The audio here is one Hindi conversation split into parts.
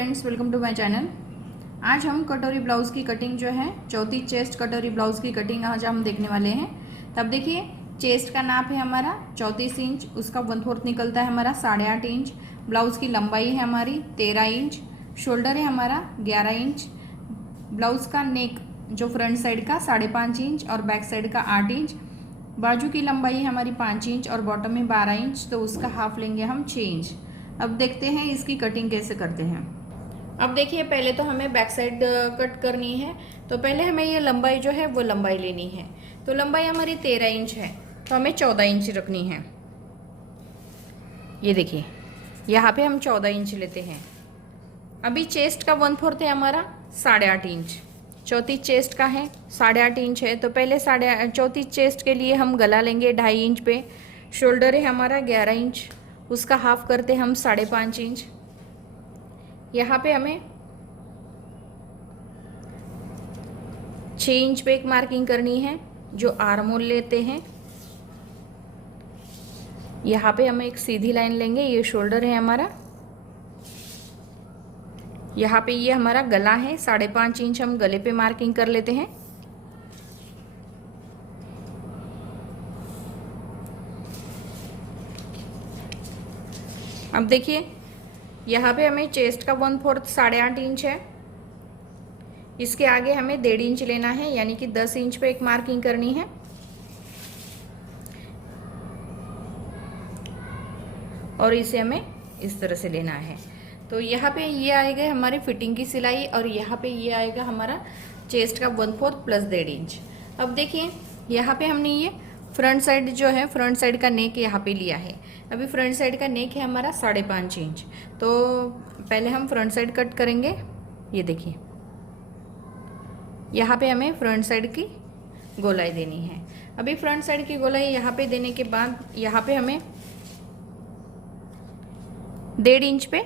Friends, welcome to my channel. आज हम कटोरी ब्लाउज़ की कटिंग जो है, चौथी चेस्ट कटोरी ब्लाउज़ की कटिंग आज हम देखने वाले हैं। तब देखिए, चेस्ट का नाप है हमारा 34 इंच, उसका 1/4 निकलता है हमारा 8.5 इंच। ब्लाउज़ की लंबाई है हमारी 13 इंच। शोल्डर है हमारा 11 इंच। ब्लाउज़ का नेक जो फ्रंट साइड का 5.5 इंच और बैक साइड का 8 इंच। बाजू की लंबाई है हमारी 5 इंच और बॉटम में 12 इंच, तो उसका हाफ लेंगे हम 6 इंच। अब देखते हैं इसकी कटिंग कैसे करते हैं। अब देखिए, पहले तो हमें बैक साइड कट करनी है, तो पहले हमें ये लंबाई जो है वो लंबाई लेनी है। तो लंबाई हमारी 13 इंच है, तो हमें 14 इंच रखनी है। ये देखिए, यहाँ पे हम 14 इंच लेते हैं। अभी चेस्ट का 1/4 है हमारा 8.5 इंच। चौथी चेस्ट का है 8.5 इंच है, तो पहले चौथी चेस्ट के लिए हम गला लेंगे 2.5 इंच पे। शोल्डर है हमारा 11 इंच, उसका हाफ करते हम 5.5 इंच। यहाँ पे हमें 6 इंच पे एक मार्किंग करनी है जो आर्म होल लेते हैं। यहाँ पे हमें एक सीधी लाइन लेंगे, ये शोल्डर है हमारा। यहाँ पे ये हमारा गला है, 5.5 इंच हम गले पे मार्किंग कर लेते हैं। अब देखिए, यहाँ पे हमें चेस्ट का 1/4 8.5 इंच है, इसके आगे हमें 1.5 इंच लेना है, यानी कि 10 इंच पे एक मार्किंग करनी है। और इसे हमें इस तरह से लेना है। तो यहाँ पे ये आएगा हमारी फिटिंग की सिलाई, और यहाँ पे ये आएगा हमारा चेस्ट का 1/4 प्लस 1.5 इंच। अब देखिए, यहाँ पे हमने ये फ्रंट साइड जो है, फ्रंट साइड का नेक यहाँ पे लिया है। अभी फ्रंट साइड का नेक है हमारा 5.5 इंच, तो पहले हम फ्रंट साइड कट करेंगे। ये देखिए, यहाँ पे हमें फ्रंट साइड की गोलाई देनी है। अभी फ्रंट साइड की गोलाई यहाँ पे देने के बाद यहाँ पे हमें 1.5 इंच पे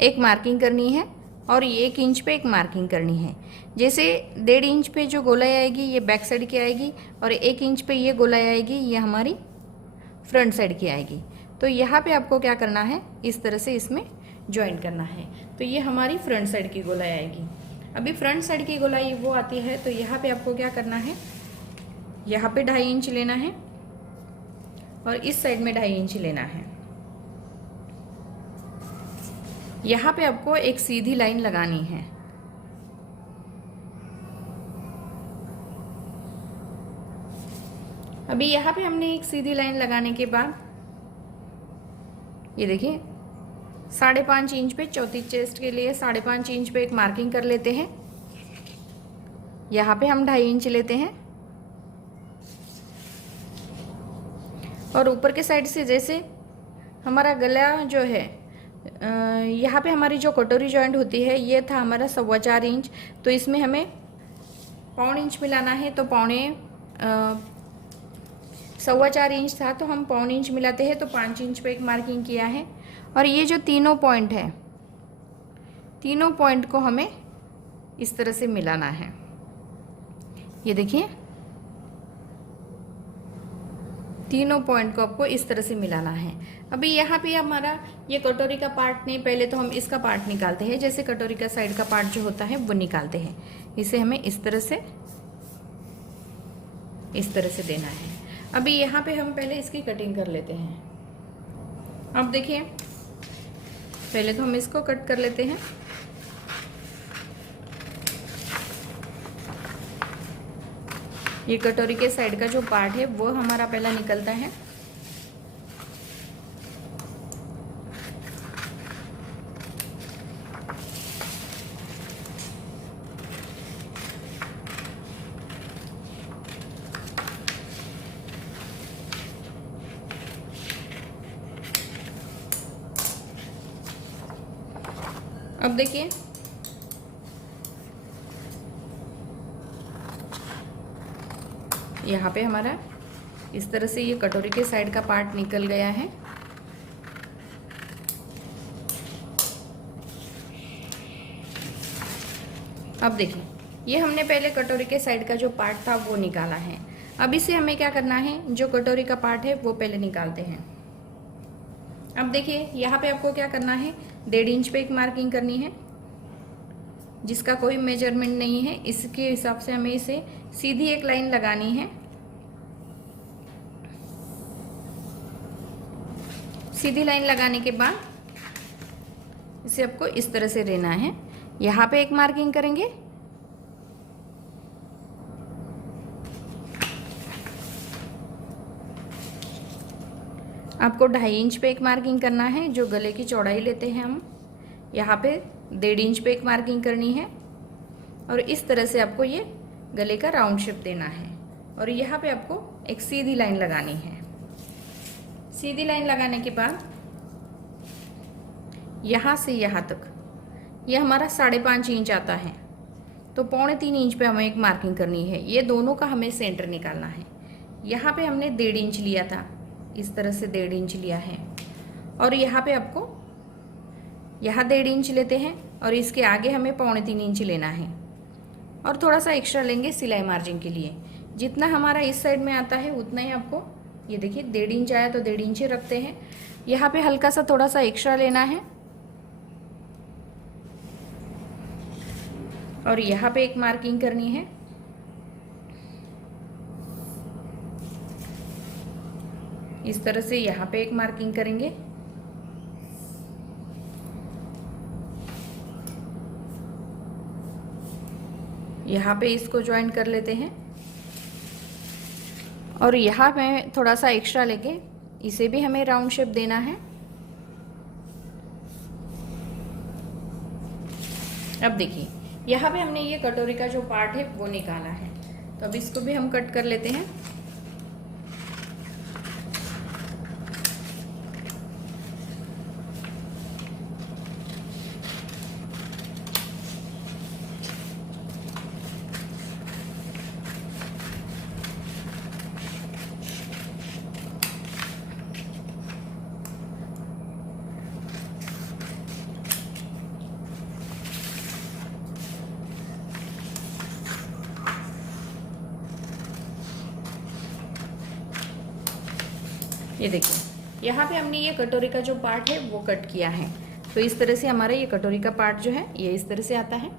एक मार्किंग करनी है, और 1 इंच पे एक मार्किंग करनी है। जैसे 1.5 इंच पे जो गोलाई आएगी ये बैक साइड की आएगी, और 1 इंच पे ये गोलाई आएगी ये हमारी फ्रंट साइड की आएगी। तो यहाँ पे आपको क्या करना है, इस तरह से इसमें ज्वाइन करना है। तो ये हमारी फ्रंट साइड की गोलाई आएगी। अभी फ्रंट साइड की गोलाई वो आती है, तो यहाँ पे आपको क्या करना है, यहाँ पे 2.5 इंच लेना है, और इस साइड में 2.5 इंच लेना है। यहाँ पे आपको एक सीधी लाइन लगानी है। अभी यहाँ पे हमने एक सीधी लाइन लगाने के बाद ये देखिए, 5.5 इंच पे चौथी चेस्ट के लिए 5.5 इंच पे एक मार्किंग कर लेते हैं। यहाँ पे हम 2.5 इंच लेते हैं, और ऊपर के साइड से जैसे हमारा गला जो है, यहाँ पे हमारी जो कटोरी जॉइंट होती है ये था हमारा 4.25 इंच, तो इसमें हमें 1.25 इंच मिलाना है। तो 4.25 इंच था, तो हम 1.25 इंच मिलाते हैं, तो 5 इंच पे एक मार्किंग किया है। और ये जो तीनों पॉइंट है, तीनों पॉइंट को हमें इस तरह से मिलाना है। ये देखिए, तीनों पॉइंट को आपको इस तरह से मिलाना है। अभी यहाँ पे हमारा ये कटोरी का पार्ट नहीं, पहले तो हम इसका पार्ट निकालते हैं। जैसे कटोरी का साइड का पार्ट जो होता है वो निकालते हैं, इसे हमें इस तरह से देना है। अभी यहाँ पे हम पहले इसकी कटिंग कर लेते हैं। अब देखिए, पहले तो हम इसको कट कर लेते हैं। ये कटोरी के साइड का जो पार्ट है वो हमारा पहला निकलता है। अब देखिए, यहाँ पे हमारा इस तरह से ये कटोरी के साइड का पार्ट निकल गया है। अब देखिए, ये हमने पहले कटोरी के साइड का जो पार्ट था वो निकाला है। अब इसे हमें क्या करना है, जो कटोरी का पार्ट है वो पहले निकालते हैं। अब देखिए यहाँ पे आपको क्या करना है, 1.5 इंच पे एक मार्किंग करनी है जिसका कोई मेजरमेंट नहीं है। इसके हिसाब से हमें इसे सीधी एक लाइन लगानी है। सीधी लाइन लगाने के बाद इसे आपको इस तरह से लेना है। यहाँ पे एक मार्किंग करेंगे, आपको 2.5 इंच पे एक मार्किंग करना है जो गले की चौड़ाई लेते हैं हम। यहाँ पे 1.5 इंच पे एक मार्किंग करनी है और इस तरह से आपको ये गले का राउंड शेप देना है। और यहाँ पे आपको एक सीधी लाइन लगानी है। सीधी लाइन लगाने के बाद यहाँ से यहाँ तक ये हमारा 5.5 इंच आता है, तो 3.25 इंच पे हमें एक मार्किंग करनी है। ये दोनों का हमें सेंटर निकालना है। यहाँ पे हमने 1.5 इंच लिया था, इस तरह से 1.5 इंच लिया है और यहाँ पे आपको यहाँ 1.5 इंच लेते हैं और इसके आगे हमें 3.25 इंच लेना है और थोड़ा सा एक्स्ट्रा लेंगे सिलाई मार्जिन के लिए। जितना हमारा इस साइड में आता है उतना ही आपको, ये देखिए 1.5 इंच आया तो 1.5 इंच रखते हैं। यहाँ पे हल्का सा थोड़ा सा एक्स्ट्रा लेना है और यहाँ पे एक मार्किंग करनी है। इस तरह से यहाँ पे एक मार्किंग करेंगे। यहाँ पे इसको ज्वाइन कर लेते हैं और यहाँ पे थोड़ा सा एक्स्ट्रा लेके इसे भी हमें राउंड शेप देना है। अब देखिए यहाँ पे हमने ये कटोरी का जो पार्ट है वो निकाला है, तो अब इसको भी हम कट कर लेते हैं। ये देखिए यहाँ पे हमने ये कटोरी का जो पार्ट है वो कट किया है, तो इस तरह से हमारा ये कटोरी का पार्ट जो है ये इस तरह से आता है।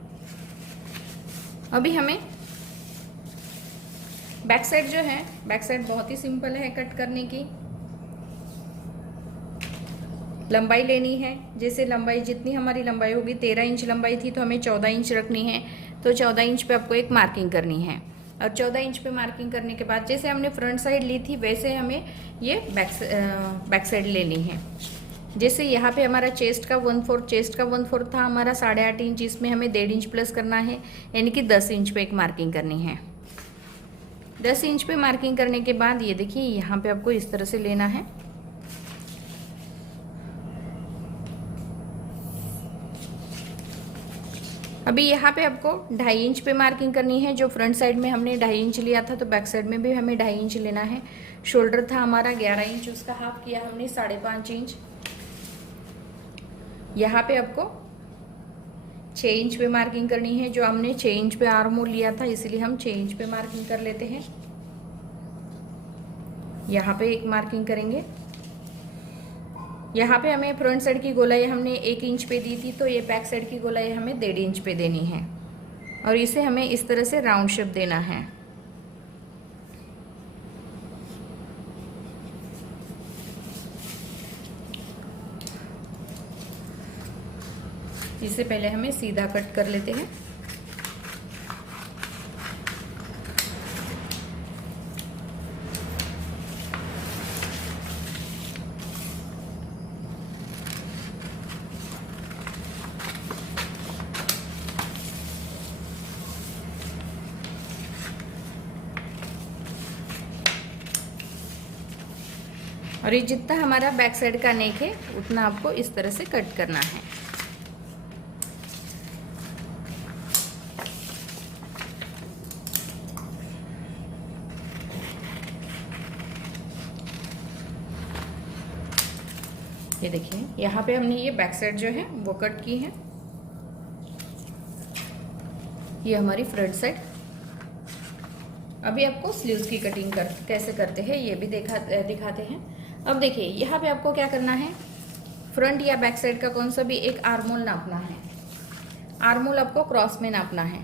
अभी हमें बैक साइड जो है, बैक साइड बहुत ही सिंपल है कट करने की। लंबाई लेनी है, जैसे लंबाई जितनी हमारी लंबाई होगी, 13 इंच लंबाई थी तो हमें 14 इंच रखनी है, तो 14 इंच पे आपको एक मार्किंग करनी है। और 14 इंच पे मार्किंग करने के बाद जैसे हमने फ्रंट साइड ली थी वैसे हमें ये बैक साइड लेनी है। जैसे यहाँ पे हमारा चेस्ट का 1/4 था हमारा 8.5 इंच, इसमें हमें 1.5 इंच प्लस करना है, यानी कि 10 इंच पे एक मार्किंग करनी है। 10 इंच पे मार्किंग करने के बाद ये देखिए यहाँ पे आपको इस तरह से लेना है। अभी यहाँ पे आपको 2.5 इंच पे मार्किंग करनी है। जो फ्रंट साइड में हमने 2.5 इंच लिया था तो बैक साइड में भी हमें 2.5 इंच लेना है। शोल्डर था हमारा 11 इंच, उसका हाफ किया हमने 5.5 इंच। यहाँ पे आपको 6 इंच पे मार्किंग करनी है। जो हमने 6 इंच पे आर्म होल लिया था इसलिए हम 6 इंच पे मार्किंग कर लेते हैं। यहाँ पे एक मार्किंग करेंगे। यहाँ पे हमें फ्रंट साइड की गोलाई हमने 1 इंच पे दी थी, तो ये बैक साइड की गोलाई हमें 1.5 इंच पे देनी है और इसे हमें इस तरह से राउंड शेप देना है। इसे पहले हमें सीधा कट कर लेते हैं। और ये जितना हमारा बैक साइड का नेक है उतना आपको इस तरह से कट करना है। ये देखिए यहाँ पे हमने ये बैक साइड जो है वो कट की है। ये हमारी फ्रंट साइड। अभी आपको स्लीव्स की कटिंग कैसे करते हैं ये भी दिखाते हैं। अब देखिए यहाँ पे आपको क्या करना है, फ्रंट या बैक साइड का कौन सा भी एक आर्मोल नापना है। आर्मोल आपको क्रॉस में नापना है।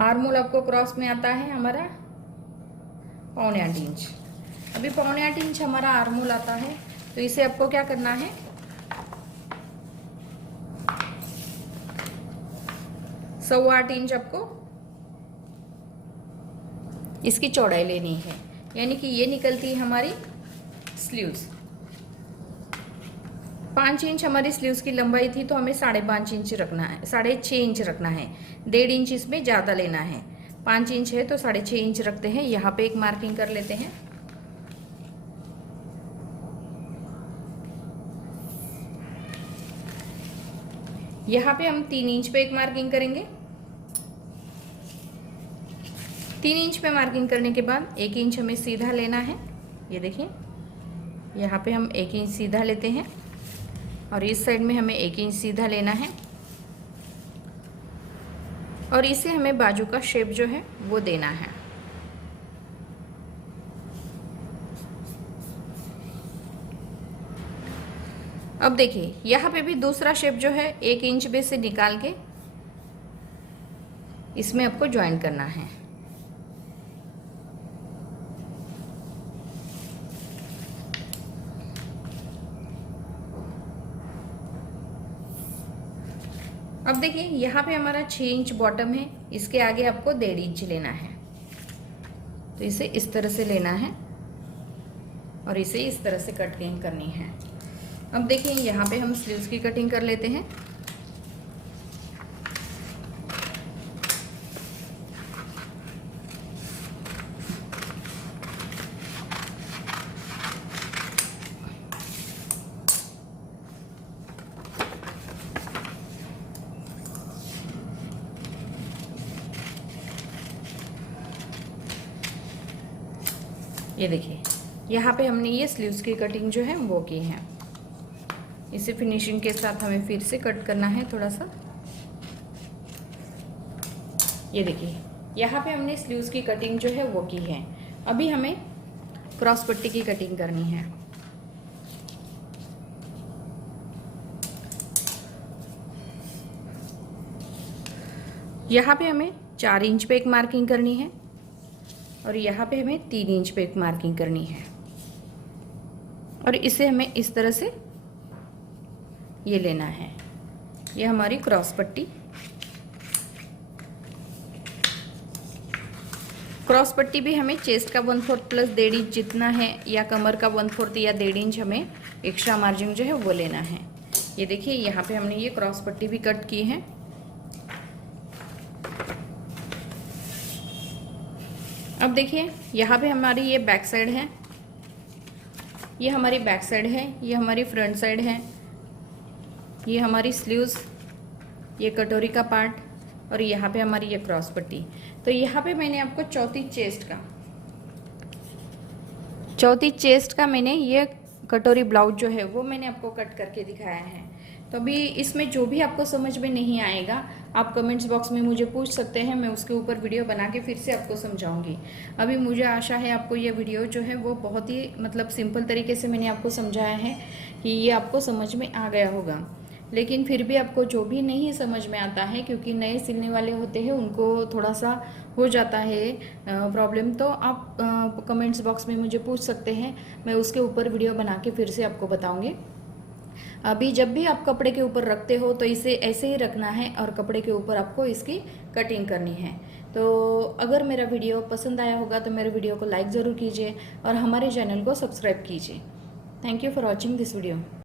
आर्मोल आपको क्रॉस में आता है हमारा 7.25 इंच। अभी 7.25 इंच हमारा आर्मोल आता है, तो इसे आपको क्या करना है, 8.25 इंच आपको इसकी चौड़ाई लेनी है। यानी कि ये निकलती है हमारी स्लीव्स। 5 इंच हमारी स्लीव्स की लंबाई थी, तो हमें 5.5 इंच रखना है, 6.5 इंच रखना है। 1.5 इंच इसमें ज़्यादा लेना है। 5 इंच है तो 6.5 इंच रखते हैं। यहाँ पे एक मार्किंग कर लेते हैं। यहाँ पे हम 3 इंच पे एक मार्किंग करेंगे। 3 इंच पे मार्किंग करने के बाद 1 इंच हमें सीधा लेना है। ये देखिए, यहाँ पे हम 1 इंच सीधा लेते हैं और इस साइड में हमें 1 इंच सीधा लेना है और इसे हमें बाजू का शेप जो है वो देना है। अब देखिए, यहाँ पे भी दूसरा शेप जो है 1 इंच पे से निकाल के इसमें आपको ज्वाइन करना है। अब देखिए, यहाँ पे हमारा 6 इंच बॉटम है, इसके आगे आपको 1.5 इंच लेना है। तो इसे इस तरह से लेना है और इसे इस तरह से कटिंग करनी है। अब देखिए, यहाँ पे हम स्लीव्स की कटिंग कर लेते हैं। ये देखिए, यहाँ पे हमने ये स्लीव्स की कटिंग जो है वो की है। इसे फिनिशिंग के साथ हमें फिर से कट करना है थोड़ा सा। ये देखिए, यहाँ पे हमने स्लीव्स की कटिंग जो है वो की है। अभी हमें क्रॉस पट्टी की कटिंग करनी है। यहाँ पे हमें 4 इंच पे एक मार्किंग करनी है और यहाँ पे हमें 3 इंच पे एक मार्किंग करनी है और इसे हमें इस तरह से ये लेना है। ये हमारी क्रॉस पट्टी। क्रॉस पट्टी भी हमें चेस्ट का 1/4 प्लस 1.5 इंच जितना है, या कमर का 1/4 या 1.5 इंच हमें एक्स्ट्रा मार्जिन जो है वो लेना है। ये देखिए, यहाँ पे हमने ये क्रॉस पट्टी भी कट की है। अब देखिए, यहाँ पे हमारी ये बैक साइड है, ये हमारी बैक साइड है, ये हमारी फ्रंट साइड है, ये हमारी स्लीव्स, ये कटोरी का पार्ट और यहाँ पे हमारी ये क्रॉस पट्टी। तो यहाँ पे मैंने आपको चौथी चेस्ट का मैंने ये कटोरी ब्लाउज जो है वो मैंने आपको कट करके दिखाया है। तो अभी इसमें जो भी आपको समझ में नहीं आएगा, आप कमेंट्स बॉक्स में मुझे पूछ सकते हैं, मैं उसके ऊपर वीडियो बना के फिर से आपको समझाऊंगी। अभी मुझे आशा है आपको ये वीडियो जो है वो बहुत ही सिंपल तरीके से मैंने आपको समझाया है कि ये आपको समझ में आ गया होगा। लेकिन फिर भी आपको जो भी नहीं समझ में आता है, क्योंकि नए सिलने वाले होते हैं उनको थोड़ा सा हो जाता है प्रॉब्लम, तो आप कमेंट्स बॉक्स में मुझे पूछ सकते हैं, मैं उसके ऊपर वीडियो बना के फिर से आपको बताऊंगी। अभी जब भी आप कपड़े के ऊपर रखते हो तो इसे ऐसे ही रखना है और कपड़े के ऊपर आपको इसकी कटिंग करनी है। तो अगर मेरा वीडियो पसंद आया होगा तो मेरे वीडियो को लाइक ज़रूर कीजिए और हमारे चैनल को सब्सक्राइब कीजिए। Thank you for watching this video.